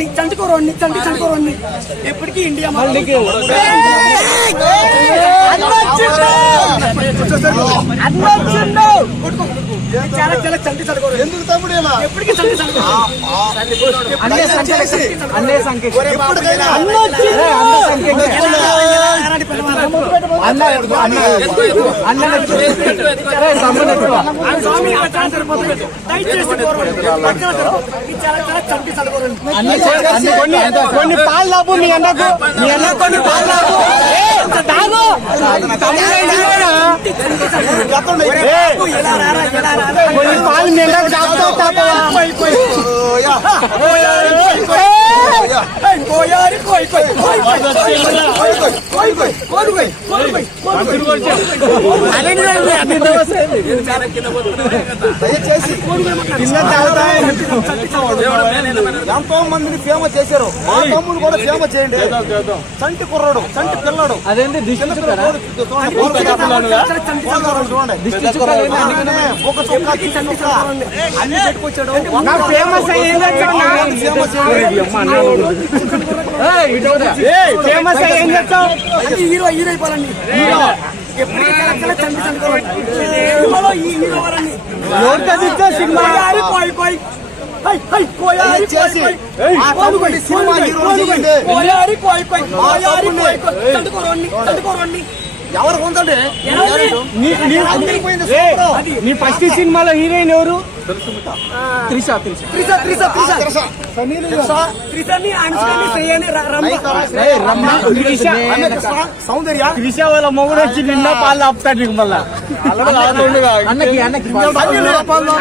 చంటుకోరండి ఎప్పటికీ ఇండియా చాలా చాలా చంటి చదువుకోరు ఎందుకు తమ్ముడు ఎప్పటికీ చంటి కొన్ని పాలు లాభు మీ అన్నకు కొన్ని పాలు లాభు కొన్ని పాలు మీ అన్నకు ఎంతో మందిని ఫేమస్ చేశారు. మా తమ్ముడు కూడా ఫేమస్ చేయండి. చంటి కుర్రాడు, చంటి పిల్లడు. అదేంటి అన్ని పెట్టుకొచ్చాడు. ఫేమస్ ఫేమస్ ఏం చేస్తావు? హీరో అయిపోవాలండి. ఎప్పటికీ చంటి చదువుకోవాలి. హీరో అవ్వాలండి. సినిమా ఎవరు పొందండి? నీ ఫస్ట్ సినిమాలో హీరోయిన్ ఎవరు? త్రిష సౌందర్య. త్రిష వాళ్ళ మొగుడు వచ్చి నిన్న పాలు ఆపుతాడు నీకు మళ్ళా. అన్నకి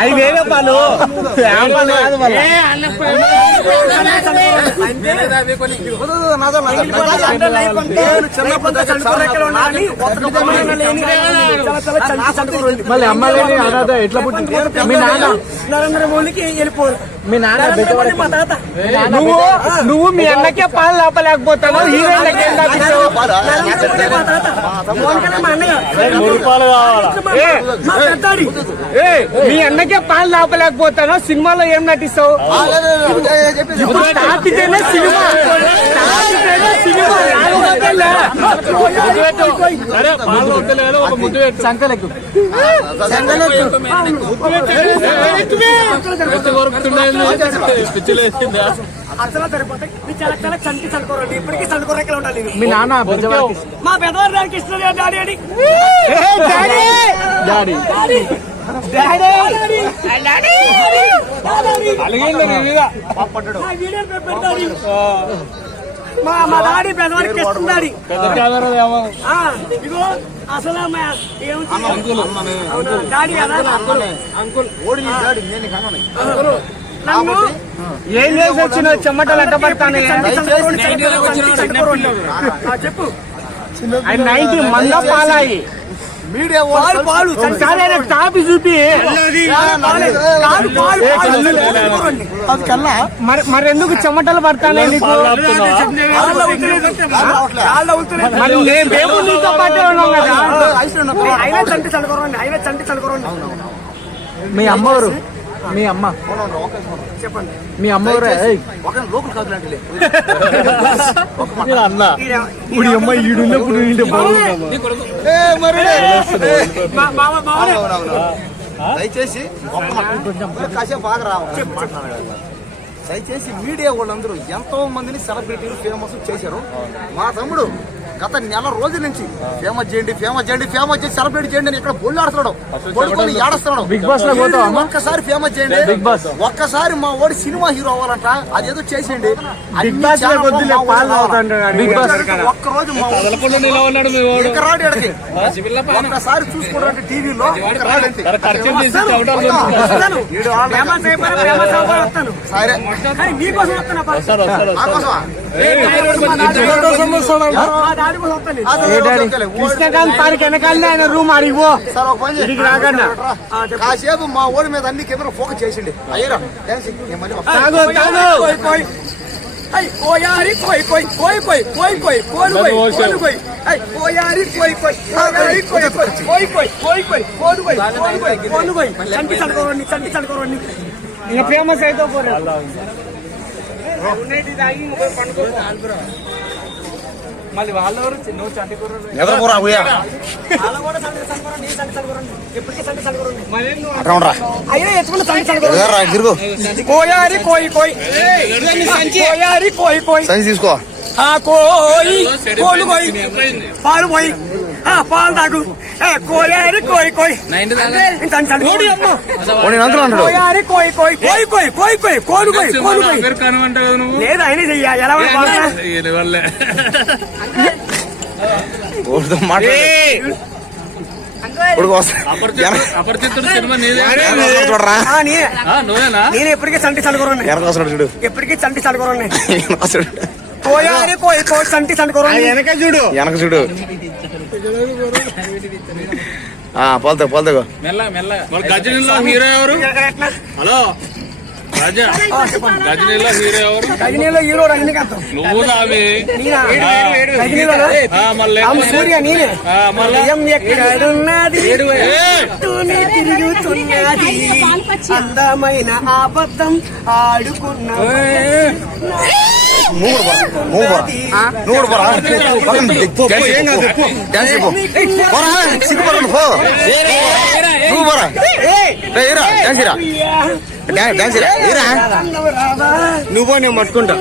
అవి వేరే పాలు కాదు మళ్ళీ అమ్మాయిని అనాథ ఎట్లా పుట్టింది? మీ నాన్న నరేంద్ర మోడీకి వెళ్ళిపోరు. మీ నాన్న మా తాత నువ్వు మీ అన్నకే పాలు ఆపలేకపోతావు, హీరోయిన్లకి ఏం తాపిస్తావు? మీ అన్నకే పాలు ఆపలేకపోతాను, సినిమాలో ఏం నటిస్తావు? తాపితేనే సినిమా సంకలకు అసలు సరిపోతాయి. చాలా చాలా చంటి చదువుకోరండి. ఇప్పటికీ చదువుకోరెక్కలు ఉండాలి. మీ నాన్న మా పెద్దవారి దానికి ఇష్టం డాడీ అని మా డాడీ పెద్దవారికి ఇష్టం డాడీ. ఇగో అసలు డాడీ ఏం చేసి వచ్చిన చెమటలు అడ్డ పడతాను చెప్పు. 90 మంద పాలాయి మీడియా టాపి చూపి మరెందుకు చెమటలు పడతానే నీకు? మరి మేము నీతో పాటే ఉన్నాం కదా. అయినా చంటి చదువుకోరండి. మీ అమ్మ ఎవరు? మీ అమ్మ చెప్పండి. మీ అమ్మ ఎవరు? లోకల్ కాదులంటే అన్న ఇప్పుడు అమ్మ ఈడున్నప్పుడు దయచేసి కాసేపు బాగా రావాలి. దయచేసి మీడియా వాళ్ళందరూ ఎంతో మందిని సెలబ్రిటీలు ఫేమస్ చేశారు. మా తమ్ముడు గత నెల రోజుల నుంచి ఫేమస్ చేయండి చేసి సెలబ్రేట్ చేయండి అని ఇక్కడ బొల్లు ఆడుతున్నాడు, బొల్లుకొని ఏడుస్తున్నాడు. బిగ్ బాస్ లో ఒక్కసారి ఫేమస్ చేయండి, ఒక్కసారి మా ఓడి సినిమా హీరో అవ్వాలంట. అదేదో చేసేయండి. ఒక్కరోజు రాడు ఒక్కసారి చూసుకుంటారంటే టీవీలో కృష్ణకాంత్ పార్క్ వెనకాలనే ఆయన రూమ్ అడిగిపో. కాసేపు మా ఓడి మీద అన్ని కెమెరా ఫోకస్ చేసిండి. అయ్యారా कोयारी कोई कोई कोई कोई कोई कोई कोई कोई कोई ऐ कोयारी कोई कोई कोयारी कोई कोई कोई कोई कोई कोई कोई कोई कोई कोई चंटी चढ़कोरनी ये फेमस है तो बोले మళ్ళీ వాళ్ళు నువ్వు చంటి కూరలు ఎదరకూరా పోయా అయ్యో ఎత్తుకున్న సంచి సండుకో గిరుగు కోయారి కోయి కోయి కోయారి కోయి కోయి సంచి తీసుకో ఆ కోయి కోలు కోయి పాలు పోయి పాలు తాగు కోయారి కోయి కోయి సంచి సండుకో కోయారి కోయి కోయి కోయి కోయి కోయి కోయి కోలు కోయి కోలు కోయి లేదు ఆయన చెయ్య ఎలా చూడరా నేను ఎప్పటికీ సంటి చలుగురు ఎరకోసాడు చూడు ఎప్పటికీ సంటి చలుగురు కోయారి కోయి కోయి సంటి చలుగురు వెనక చూడు వెనక చూడు పోల్తా పోల్తాగో మెల్ల మెల్ల గజనీలో హీరో ఎవరు? హలో రాజా, గజనీలో హీరో ఎవరు? రజనీలో హీరో రజనీకాంత్ నువ్వు నావి సూర్య నేనే ఎక్కడున్నది తిరుగుతున్నది అందమైన అబద్ధం ఆడుకున్న నువ్వు నేను పట్టుకుంటా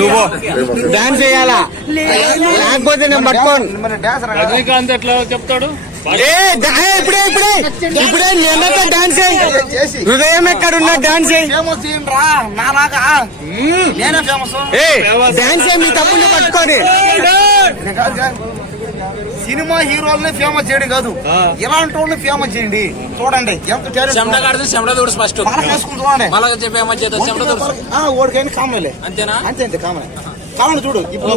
నువ్వు డాన్స్ చేయాలా లేకపోతే నేను పట్టుకోను. రజనీకాంత్ ఎట్లా చెప్తాడు? ఇప్పుడే ఇప్పుడే ఇప్పుడే నేనైతే డాన్స్ హృదయం ఎక్కడున్నా డాన్స్ డాన్స్ మీ తప్పుని పట్టుకోని. సినిమా హీరోల్ని ఫేమస్ చేయడం కాదు, ఇలాంటి వాళ్ళని ఫేమస్ చేయండి. చూడండి ఎంత చెమట కడితే చెమట దూడు ఫస్ట్ చూడండి. ఓడికైనా కామలే అంతేనా? అంతే అంతే కామలే కామన్ చూడు. ఇప్పుడు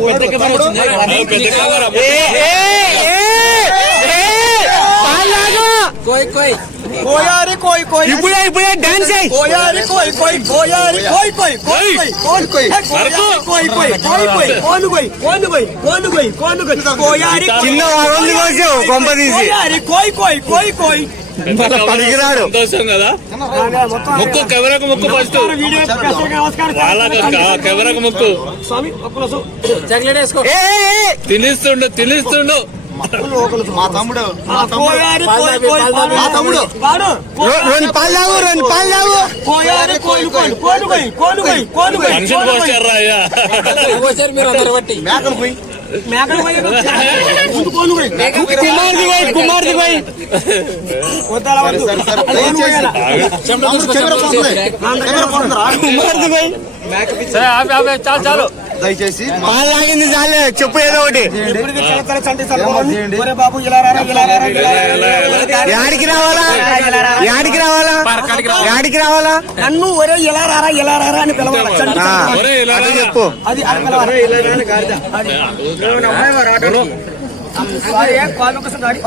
కోయారి కోయి కోయి ఇప్పుడే ఇప్పుడే డాన్స్ కోయారి కోయి కోయి కోయారి కోయి కోయి కోయి కోయి కోయి కోయి కోయి కోయి కోయి కోను కోయి కోను కోయి కోను కోయి కోను కోయి కోయారి చిన్న వారం కోసం కొంప తీసి కోయారి కోయి కోయి కోయి కోయి పనికిరాడు. సంతోషం కదా. ముక్కు కెమెరాకు ముక్కు ఫస్ట్, వాళ్ళ కెమెరాకు ముక్కు. స్వామి ఒక్కరోజు చాక్లెట్ వేసుకో. తినిస్తుండు తినిస్తుండు. మా తమ్ముడు కోయారి కోయి కోయి మా తమ్ముడు వాడు రెండు పాలు తాగు రెండు పాలు తాగు. కోయారి కోయి కోయి కోను కోయి కోను కోయి కోను కోయి మనుషులు పోసారా అయ్యా? మీరు అందరు బట్టి మేకలు పోయి మేకలు పోయి ముందు కోను కోయి కుమార్ది పోయి కుమార్ది పోయి వద్దాల వద్దు కుమార్ది పోయి చాలు చాలు. దయచేసి పాలు తాగింది చాలే చెప్పు ఏదో ఒకటి. బాబు ఇలా రారా ఇలా రారా ఇలా రారా. యాడికి రావాలా యాడికి రావాలా యాడికి రావాలా నన్ను ఒరే ఇలా రారా అని పిలవాలి చంటి చలుగురు. ఒరే ఇలా అదే చెప్పు. అది అది పిలవాలి. సారీ, కాలు కోసం గాడి.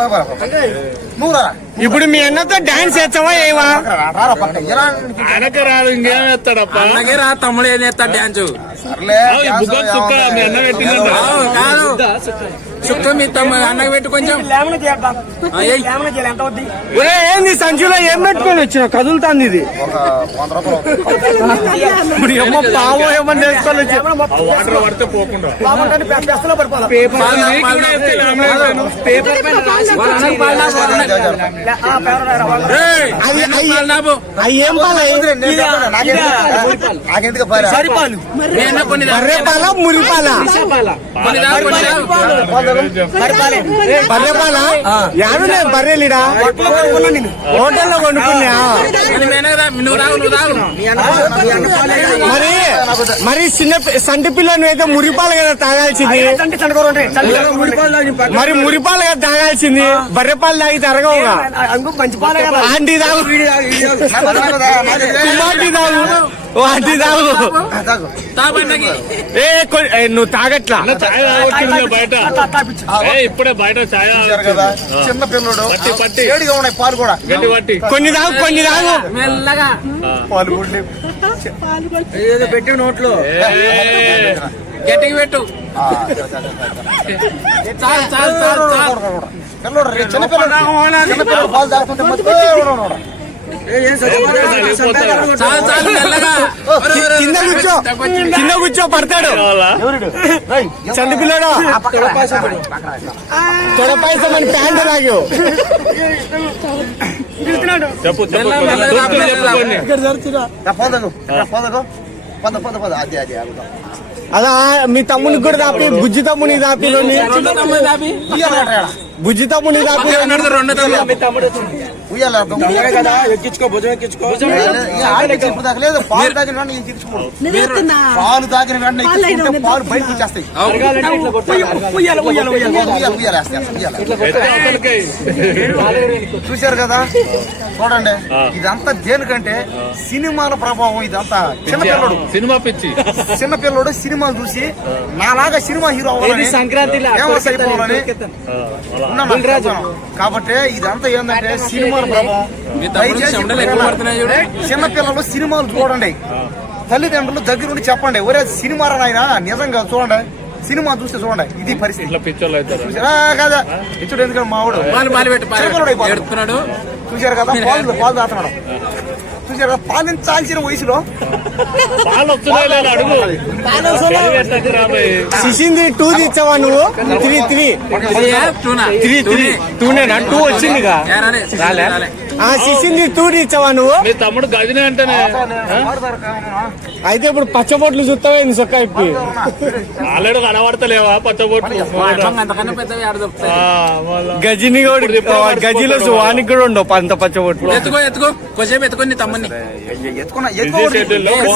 నువ్వు రా ఇప్పుడు మీ అన్నతో డాన్స్ చేస్తావా ఏవా? ఆయనకి రాదు, ఇంకేం వేస్తాడప్ప? అలాగే రా తమ్ముడు ఏం చేస్తాడు డాన్స్ సర్లే బుగ్గ చుక్క మీ అన్న పెట్టిందంట. కాదు చుక్క మీ తమ్ముడు అన్నకు పెట్టి కొంచెం లేమన చేద్దాం. లేమన చేయాలి ఎంత అవుద్ది? ఒరే ఏంది సంచులో ఏం పెట్టుకొని వచ్చిన కదులుతాంది ఇది? ఒక 100 రూపాయలు ఇప్పుడు ఏమో పావో ఏమని వేసుకొని వచ్చి వాటర్ పడితే పోకుండా బాగుంటుంది పెస్తలో పడిపోవాలి. పేపర్ పైన రాసి అవి ఏం పాలు నాకెందుకు పారా సరిపాలు బర్రె పాల మురిపాల బర్రె పాల యాడు నేను బర్రెలిడా హోటల్లో కొనుక్కున్నా. మరి మరి చిన్న సంటి పిల్లని అయితే మురిపాలు కదా తాగాల్సింది. చంటి చలుగురు మరి మురిపాలు కదా తాగాల్సింది. బర్రె పాలు తాగి తరగవుగా. అంగు మంచి పాలే కదా. ఆంటీ తాగు కుమార్తె తాగు ఆంటీ తాగు. నువ్వు తాగట్లా చాయ్ తాగొచ్చింది బయట. తాపించు. ఇప్పుడే బయట చాయ్ కదా చిన్న పిల్లడు పట్టి పట్టి ఏడిగా ఉన్నాయి పాలు కూడా గట్టి పట్టి కొన్ని తాగు కొన్ని తాగు. మెల్లగా పాలు కూడా ఏదో పెట్టి నోట్లో గట్టికి పెట్టు. చాలు చాలు చాలు చాలు. పిల్లడు చిన్న పిల్లడు పాలు తాగుతుంటే చాలు చాలు మెల్లగా. కింద కూర్చో, కింద కూర్చో, పడతాడు. చంటి పిల్లడు తొడపాయసం అని ప్యాంట్ తాగు. చెప్పు అదా మీ తమ్మునికి కూడా దాపి, బుజ్జి తమ్ముని దాపి, రెండో తమ్ముడు దాపి. బుజ్జి తమ్ముని దాపి. రెండో తమ్ముడు. ఎక్కించుకో భుజం ఎక్కించుకో. లేదు పాలు తాగిన వెంటనే ఈయన తీర్చుకోడు. పాలు తాగిన వెంటనే ఎక్కించుకుంటే పాలు బయటకు వచ్చేస్తాయి. చూశారు కదా, చూడండి. ఇదంతా దేనికంటే సినిమాల ప్రభావం. ఇదంతా చిన్నపిల్లడు, సినిమా పిచ్చి చిన్నపిల్లడు సినిమాలు చూసి నాలాగా సినిమా హీరో అవ్వాలని, ఫేమస్ అయిపోవాలని ఉన్నాను. కాబట్టి ఇదంతా ఏంటంటే సినిమాల ప్రభావం. చిన్నపిల్లలు సినిమాలు చూడండి, తల్లిదండ్రులు దగ్గర నుండి చెప్పండి, ఒరే సినిమా నాయన నిజంగా చూడండి, సినిమా చూస్తే చూడండి. ఇది పరిస్థితి. ఇట్లా పిచ్చోళ్ళు అవుతారు కదా. ఇచ్చుడు ఎందుకంటే మావాడు ఎడుతున్నాడు. చూశారు కదా, పాలు తాగుతున్నాడు. చూశారు కదా, పాలించాల్సిన వయసులో పాలు వస్తున్నాయి లేదు అడుగు. శిశింది 2 ఇచ్చావా నువ్వు? 3 2 వచ్చిందిగా. శిశింది 2 ఇచ్చావా నువ్వు? మీ తమ్ముడు గజని అంటేనే. అయితే ఇప్పుడు పచ్చబొట్లు చూస్తావా సొక్క ఇప్పి? ఆల్రెడీ కనబడతలేవా పచ్చబొట్లు? అంతకన్నా పెద్దవి ఆడ దొరుకుతాయి. గజిని గజిలో వానికి కూడా ఉండవు అంత పచ్చబొట్లు. ఎత్తుకో ఎత్తుకో, కొద్దిసేపు ఎత్తుకొని నీ తమ్ముని.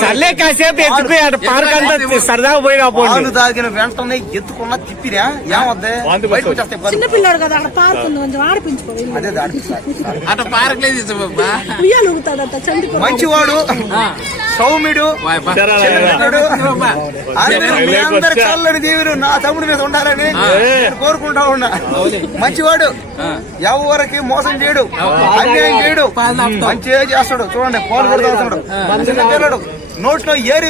సర్లే కాసేపు ఎత్తుకుని అటు పార్క్ అంతా సరదాగా పోయినా పాలు తాగిన వెంటనే ఎత్తుకున్నా తిప్పినా ఏమద్దే బయటకు వచ్చేస్తాయి. చిన్నపిల్లాడు కదా, అక్కడ పార్క్ ఉంది, కొంచెం ఆడిపించుకో. అదే అటు పార్క్ లేదు ఇచ్చా. ఉయ్యాలు ఊగుతాడట చంటి. మంచివాడు, సౌమ్యుడు, అందరు చల్లని దేవుడు నా తమ్ముడి మీద ఉండాలని నేను కోరుకుంటా ఉన్నా. మంచివాడు, ఎవరికి మోసం చేయడు, అన్యాయం చేయడు, మంచిగా చేస్తాడు. చూడండి పాలు కూడా తాగుతాడు. చిన్నపిల్లడు నోట్లో ఏలు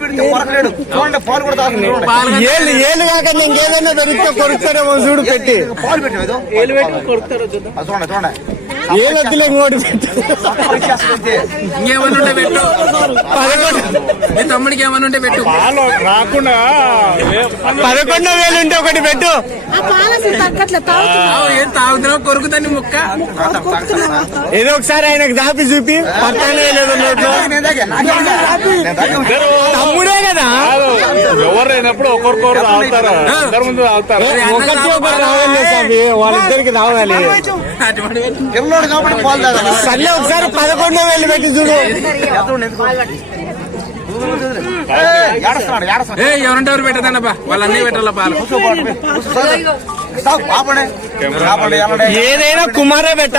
పెడితే కొరకలేడు. చూడండి పాలు కూడా తాగుతాడు. ఏళ్ళు కాక నేను ఏదైనా దొరికితే కొరుకుతాడేమో చూడు పెట్టి. పాలు పెట్టాడు చూడండి చూడండి. ఏళ్ళు వద్దులే ఇంకోటి ఇంకేమన్నా ఉంటే పెట్టు. నీ తమ్ముడికి ఏమన్నా ఉంటే పెట్టు. పాలు రాకుండా 11,000 ఉంటే ఒకటి పెట్టు. ఆ పాలసీ తగ్గట్లే తాగుతున్నావు. ఏం తాగుతున్నావు, కొరుకుతాను ముక్క. ఏదో ఒకసారి ఆయనకు దాపి చూపి పట్టానే లేదు నోట్లో. తమ్ముడే కదా, ఎవరు అయినప్పుడు ఒకరికొకరు తాగుతారా? అందరి ముందు తాగుతారా? ఒకరికి ఒకరు రావాలి స్వామి, వాళ్ళిద్దరికి రావాలి. పిల్లోడు కాబట్టి పాలు తాగాలి. సర్లే ఒకసారి 11,000 పెట్టి చూడు. ఎవరంటే ఎవరు పెట్టదన్నప్ప, వాళ్ళన్నీ పెట్టాల పాలు. ఏదైనా ఏదైనా కుమారే పెట్ట.